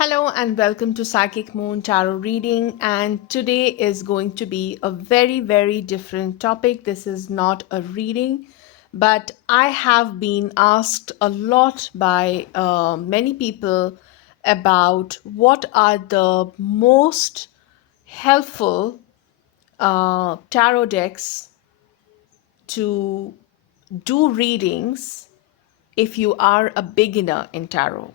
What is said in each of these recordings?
Hello and welcome to Psychic Moon Tarot reading. And today is going to be a very different topic. This is not a reading, but I have been asked a lot by many people about what are the most helpful tarot decks to do readings if you are a beginner in tarot.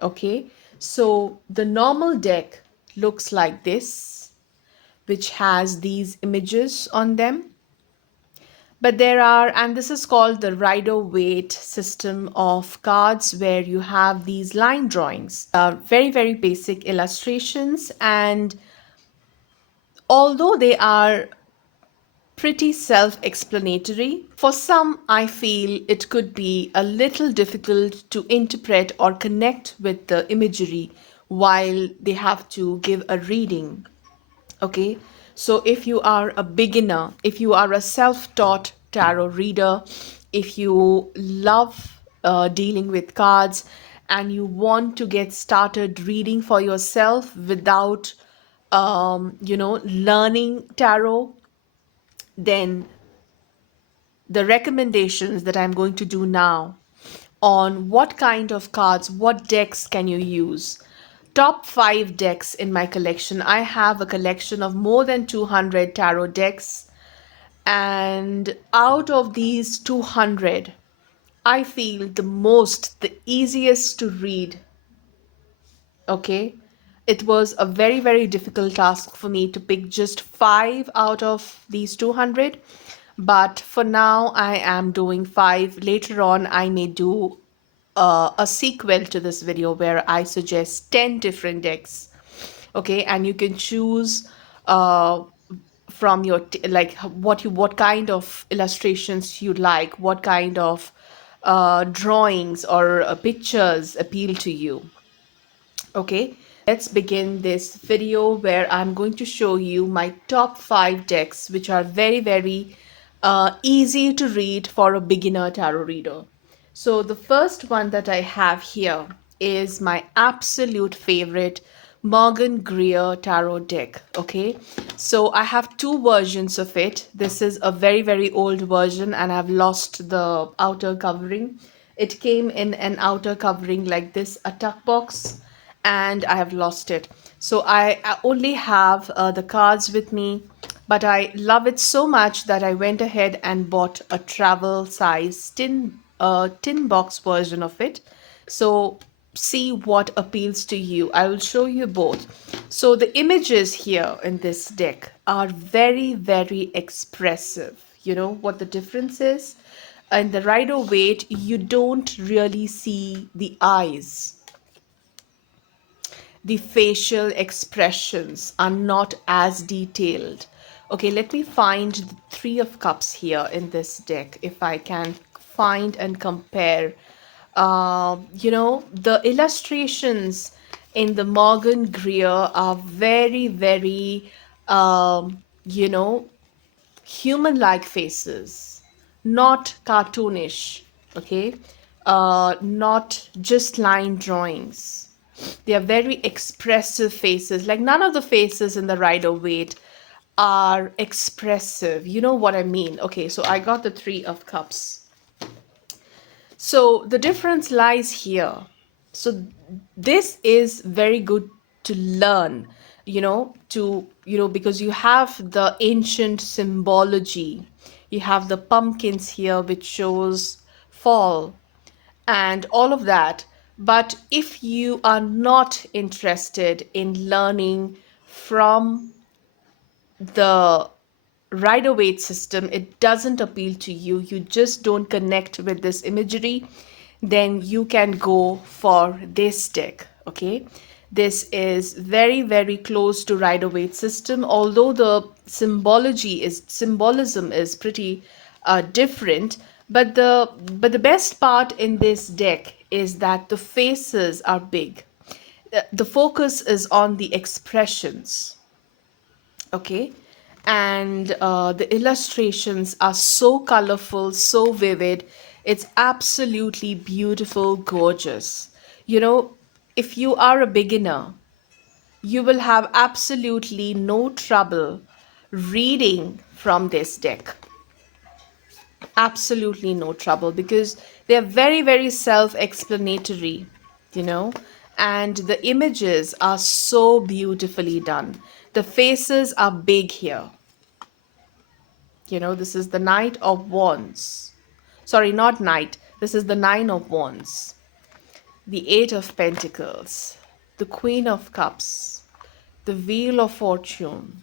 Okay, so the normal deck looks like this, which has these images on them. But there are, and this is called the Rider Waite system of cards, where you have these line drawings, very basic illustrations. And although they are pretty self explanatory. For some, I feel it could be a little difficult to interpret or connect with the imagery while they have to give a reading. Okay, so if you are a beginner, if you are a self taught tarot reader, if you love dealing with cards and you want to get started reading for yourself without learning tarot, then the recommendations that I'm going to do now on what kind of cards, what decks can you use. Top 5 decks in my collection. I have a collection of more than 200 tarot decks, and out of these 200, I feel the easiest to read. Okay, it was a very difficult task for me to pick just 5 out of these 200, but for now I am doing 5. Later on I may do a sequel to this video where I suggest 10 different decks. Okay, and you can choose from your like what kind of illustrations you like, what kind of drawings or pictures appeal to you. Okay, let's begin this video where I'm going to show you my top 5 decks, which are very easy to read for a beginner tarot reader. So the first one that I have here is my absolute favorite Morgan Greer tarot deck. Okay, so I have two versions of it. This is a very old version and I've lost the outer covering. It came in an outer covering like this, a tuck box, and I have lost it. So I only have the cards with me, but I love it so much that I went ahead and bought a travel size tin box version of it. So see what appeals to you. I will show you both. So the images here in this deck are very expressive. You know what the difference is? In the Rider Waite, you don't really see the eyes. The facial expressions are not as detailed. Okay, let me find the Three of Cups here in this deck, if I can find and compare. The illustrations in the Morgan Greer are very, human-like faces, not cartoonish, okay? Not just line drawings. They are very expressive faces. Like none of the faces in the Rider Waite are expressive. You know what I mean? Okay, so I got the Three of Cups. So the difference lies here. So this is very good to learn, because you have the ancient symbology. You have the pumpkins here, which shows fall and all of that. But if you are not interested in learning from the Rider Waite system, it doesn't appeal to you, you just don't connect with this imagery, then you can go for this deck. Okay, this is very close to Rider Waite system, although the symbolism is pretty different. But the best part in this deck is that the faces are big. The focus is on the expressions. Okay, and the illustrations are so colorful, so vivid. It's absolutely beautiful, gorgeous. You know, if you are a beginner, you will have absolutely no trouble reading from this deck. Absolutely no trouble, because they're very, very self-explanatory, you know, and the images are so beautifully done. The faces are big here. You know, this is the Knight of Wands. Sorry, not Knight. This is the Nine of Wands, the Eight of Pentacles, the Queen of Cups, the Wheel of Fortune.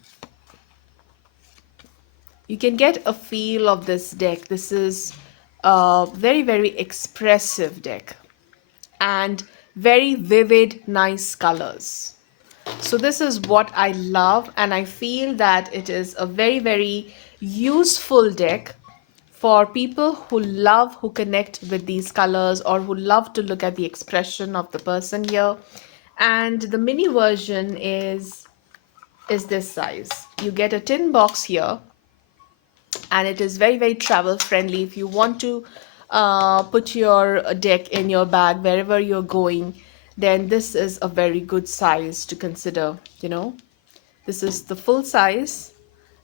You can get a feel of this deck. This is a very, very expressive deck and very vivid, nice colors. So this is what I love, and I feel that it is a very, very useful deck for people who connect with these colors, or who love to look at the expression of the person here. And the mini version is this size. You get a tin box here, and it is very, very travel friendly. If you want to put your deck in your bag wherever you're going, then this is a very good size to consider. You know, this is the full size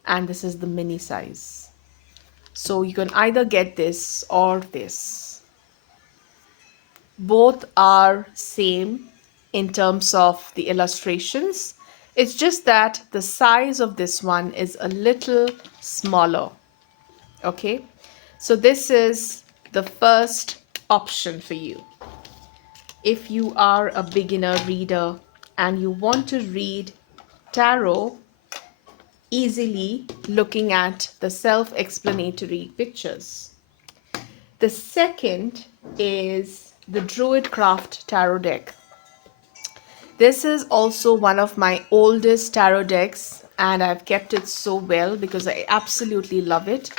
and this is the mini size, so you can either get this or this. Both are same in terms of the illustrations. It's just that the size of this one is a little smaller. Okay, so this is the first option for you. If you are a beginner reader and you want to read tarot easily looking at the self-explanatory pictures. The second is the Druid Craft Tarot deck. This is also one of my oldest tarot decks, and I've kept it so well because I absolutely love it.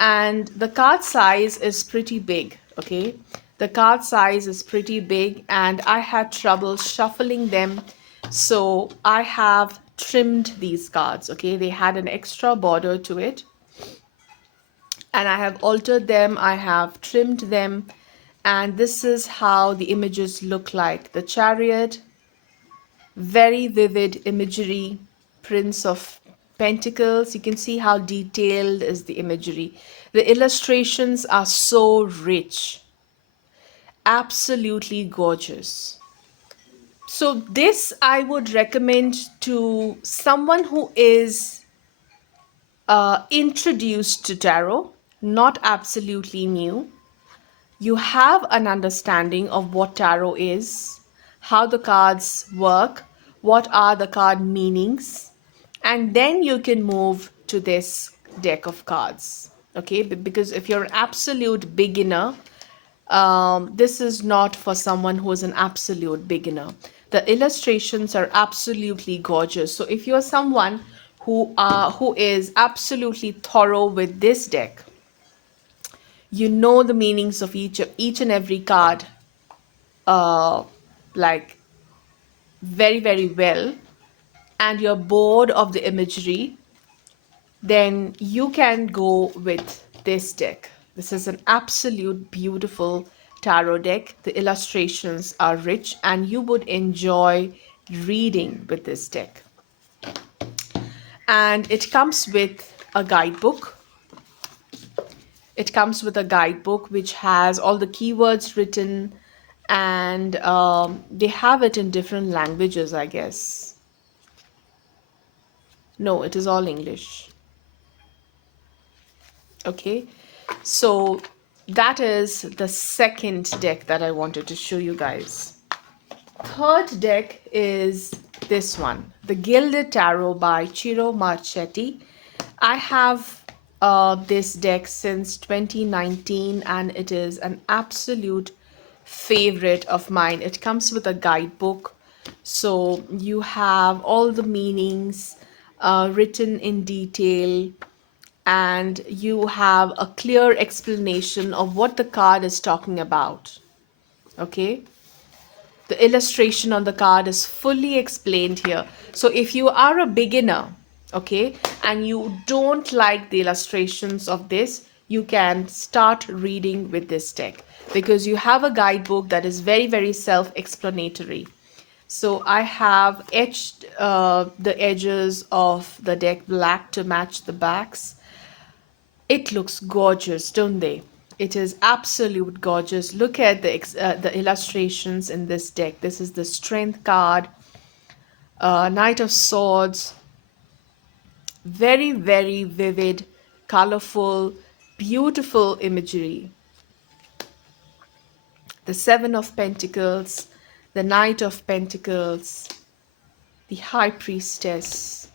And the card size is pretty big, okay? The card size is pretty big, and I had trouble shuffling them, so I have trimmed these cards, okay? They had an extra border to it, and I have altered them, I have trimmed them, and this is how the images look like. The Chariot, very vivid imagery, Prince of Pentacles. You can see how detailed is the imagery. The illustrations are so rich, absolutely gorgeous. So this I would recommend to someone who is introduced to tarot, not absolutely new. You have an understanding of what tarot is, how the cards work, what are the card meanings, and then you can move to this deck of cards. Okay, because if you're an absolute beginner, this is not for someone who is an absolute beginner. The illustrations are absolutely gorgeous. So if you're someone who is absolutely thorough with this deck, you know the meanings of each and every card, uh, like very, very well, and you're bored of the imagery, then you can go with this deck. This is an absolute beautiful tarot deck. The illustrations are rich and you would enjoy reading with this deck. And it comes with a guidebook. It comes with a guidebook which has all the keywords written, and they have it in different languages, I guess. No, it is all English. Okay, so that is the second deck that I wanted to show you guys. Third deck is this one, the Gilded Tarot by Ciro Marchetti. I have this deck since 2019 and it is an absolute favorite of mine. It comes with a guidebook, so you have all the meanings written in detail, and you have a clear explanation of what the card is talking about. Okay, the illustration on the card is fully explained here. So if you are a beginner, okay, and you don't like the illustrations of this, you can start reading with this deck because you have a guidebook that is very, very self-explanatory. So I have etched the edges of the deck black to match the backs. It looks gorgeous, don't they? It is absolute gorgeous. Look at the illustrations in this deck. This is the Strength card, Knight of Swords. Very, very vivid, colorful, beautiful imagery. The Seven of Pentacles, the Knight of Pentacles, the High Priestess,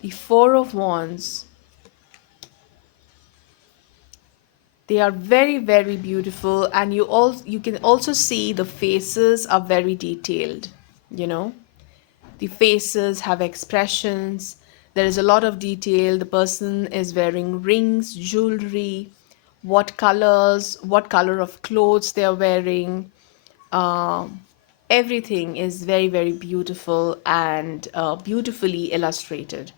the Four of Wands. They are very, very beautiful, and you can also see the faces are very detailed, you know. The faces have expressions. There is a lot of detail. The person is wearing rings, jewelry, what colors, what color of clothes they are wearing. Um, Everything is very, very beautiful and beautifully illustrated.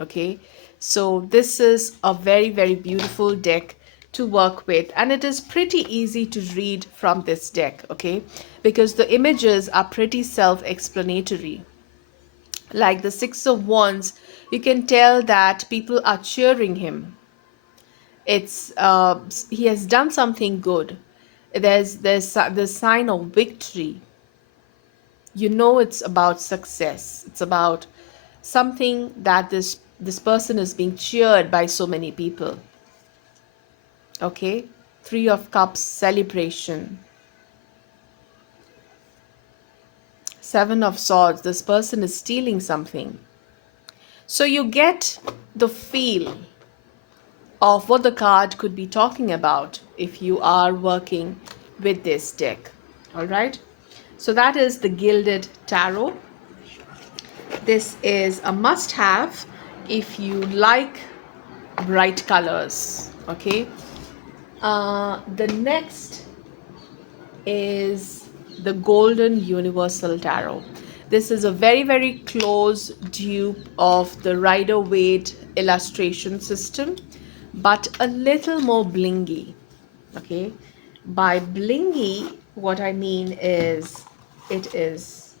Okay, so this is a very, very beautiful deck to work with, and it is pretty easy to read from this deck. Okay, because the images are pretty self-explanatory. Like the Six of Wands, you can tell that people are cheering him. It's he has done something good. There's the sign of victory. You know, it's about success. It's about something that this person is being cheered by so many people. Okay, Three of Cups, celebration. Seven of Swords, this person is stealing something. So you get the feel of what the card could be talking about if you are working with this deck. All right, so that is the Gilded Tarot. This is a must have if you like bright colors. Okay, the next is the Golden Universal Tarot. This is a very, very close dupe of the Rider-Waite illustration system, but a little more blingy. Okay, by blingy, what I mean is it is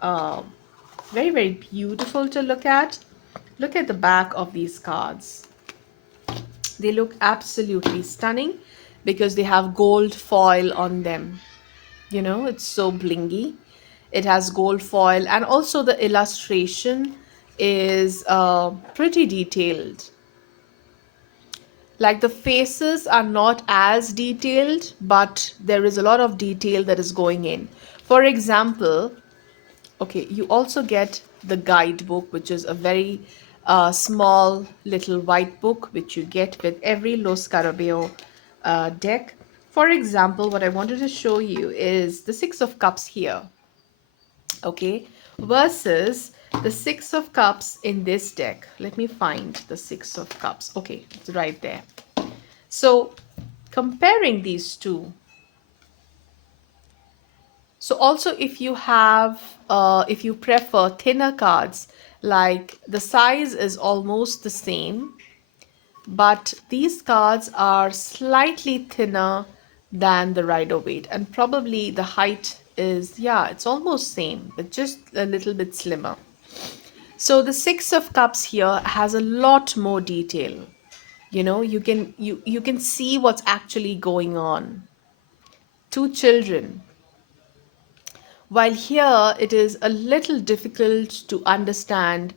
uh, very, very beautiful to look at. Look at the back of these cards. They look absolutely stunning because they have gold foil on them. You know, it's so blingy. It has gold foil, and also the illustration is pretty detailed. Like the faces are not as detailed, but there is a lot of detail that is going in. For example, okay, you also get the guidebook, which is a very small little white book, which you get with every Los Carabeo deck. For example, what I wanted to show you is the Six of Cups here, okay, versus the Six of Cups in this deck. Let me find the Six of Cups. Okay, it's right there. So comparing these two, so also if you prefer thinner cards, like the size is almost the same, but these cards are slightly thinner than the Rider-Waite, and probably the height is, yeah, it's almost same, but just a little bit slimmer. So the Six of Cups here has a lot more detail. You know, you can see what's actually going on. Two children. While here it is a little difficult to understand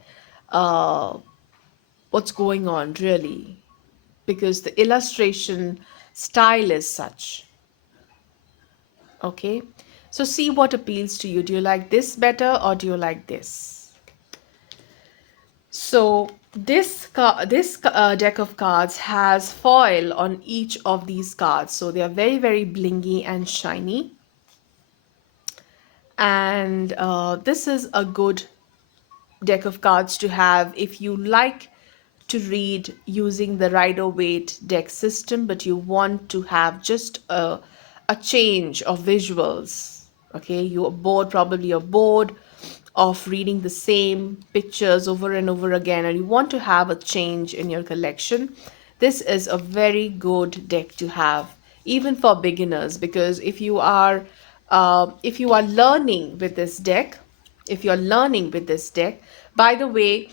uh, what's going on really, because the illustration style is such. Okay, so see what appeals to you. Do you like this better or do you like this? So this deck of cards has foil on each of these cards, so they are very, very blingy and shiny. And this is a good deck of cards to have if you like to read using the Rider-Waite deck system, but you want to have just a change of visuals. Okay, you're bored, probably you're bored of reading the same pictures over and over again, and you want to have a change in your collection. This is a very good deck to have, even for beginners, because if you are if you are learning with this deck, by the way,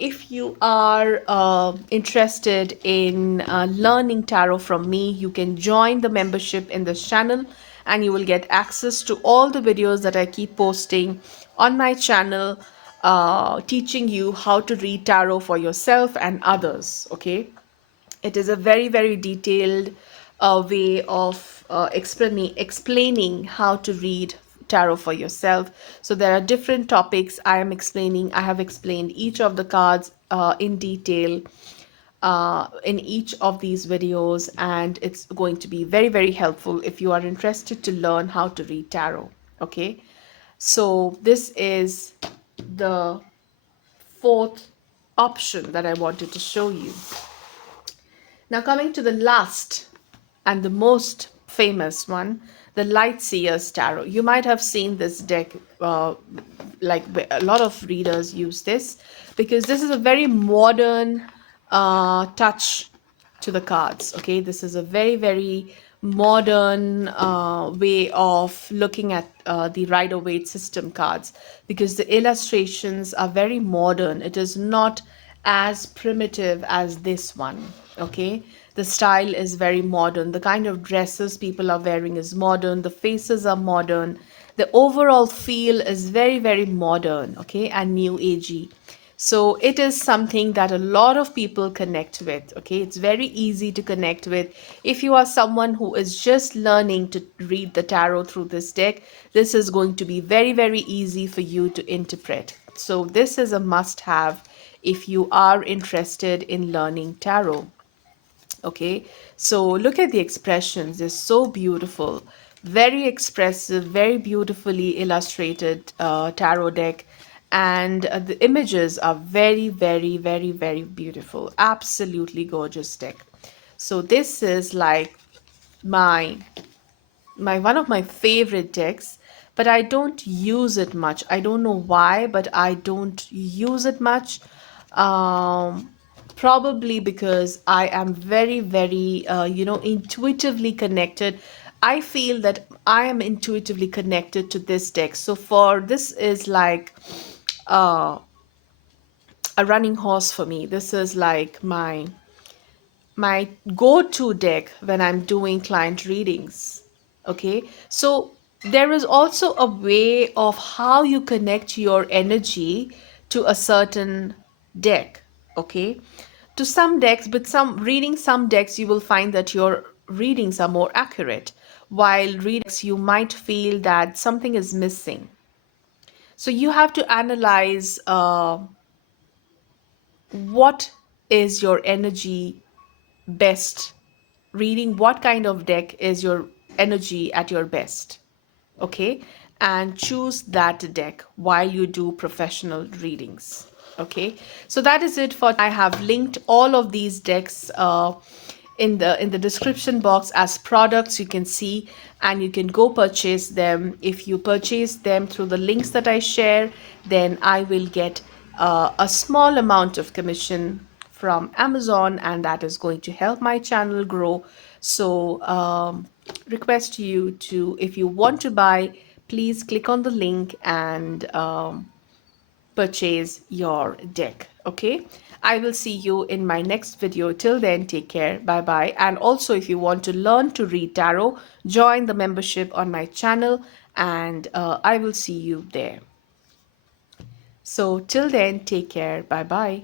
if you are interested in learning tarot from me, you can join the membership in this channel, and you will get access to all the videos that I keep posting on my channel, teaching you how to read tarot for yourself and others. Okay, it is a very, very detailed way of explaining how to read tarot for yourself. So there are different topics I am explaining. I have explained each of the cards in detail in each of these videos, and it's going to be very, very helpful if you are interested to learn how to read tarot. Okay, so this is the fourth option that I wanted to show you. Now, coming to the last and the most famous one, the Light Seers Tarot. You might have seen this deck, like a lot of readers use this because this is a very modern touch to the cards. Okay, this is a very, very modern way of looking at the Rider-Waite system cards, because the illustrations are very modern. It is not as primitive as this one. Okay, the style is very modern. The kind of dresses people are wearing is modern. The faces are modern. The overall feel is very, very modern. Okay, and new agey. So it is something that a lot of people connect with. Okay, it's very easy to connect with. If you are someone who is just learning to read the tarot through this deck, this is going to be very, very easy for you to interpret. So this is a must have if you are interested in learning tarot. Okay, so look at the expressions, they're so beautiful, very expressive, very beautifully illustrated tarot deck. And the images are very, very, very, very beautiful, absolutely gorgeous deck. So this is like my one of my favorite decks, but I don't use it much. I don't know why, but I don't use it much. um Probably because I am very, very intuitively connected. I feel that I am intuitively connected to this deck, so for this is like uh a running horse for me. This is like my go-to deck when I'm doing client readings. Okay, so there is also a way of how you connect your energy to a certain deck. Okay, to some decks, but some reading some decks, you will find that your readings are more accurate, while readings you might feel that something is missing. So you have to analyze what is your energy best, reading what kind of deck is your energy at your best. Okay, and choose that deck while you do professional readings. Okay, so that is it for. I have linked all of these decks in the description box as products, you can see, and you can go purchase them. If you purchase them through the links that I share, then I will get a small amount of commission from Amazon, and that is going to help my channel grow. So request you to, if you want to buy, please click on the link and purchase your deck. Okay, I will see you in my next video. Till then, take care, bye bye. And also, if you want to learn to read tarot, join the membership on my channel, and I will see you there. So till then, take care, bye bye.